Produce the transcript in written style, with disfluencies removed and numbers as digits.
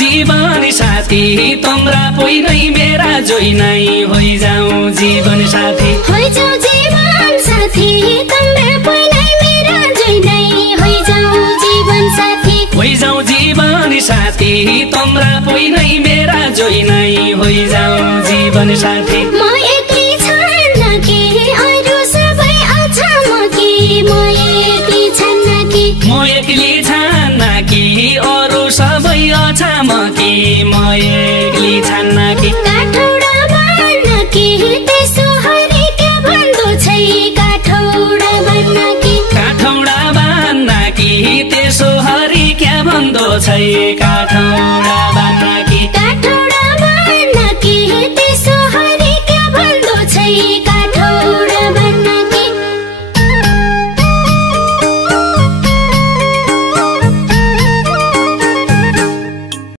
जीवन साथी तम्रा पोइ नै मेरा जोइ नै होइजाऊ जीवन साथी होइजाऊ जीवन साथी तम्रा पोइ नै मेरा जोइ नै होइजाऊ जीवन साथी होइजाऊ जीवन साथी तम्रा पोइ नै मेरा जोइ नै होइजाऊ जीवन साथी म एक्लै छन्न कि अरु सबै अछाम कि म एक्लै छन्न कि अरु सबै अछाम कि म एक्लै छन्न कि काठौडा बान्न कि त्यसो हरि के भन्दो छै काठौडा बान्न कि त्यसो हरि के भन्दो छै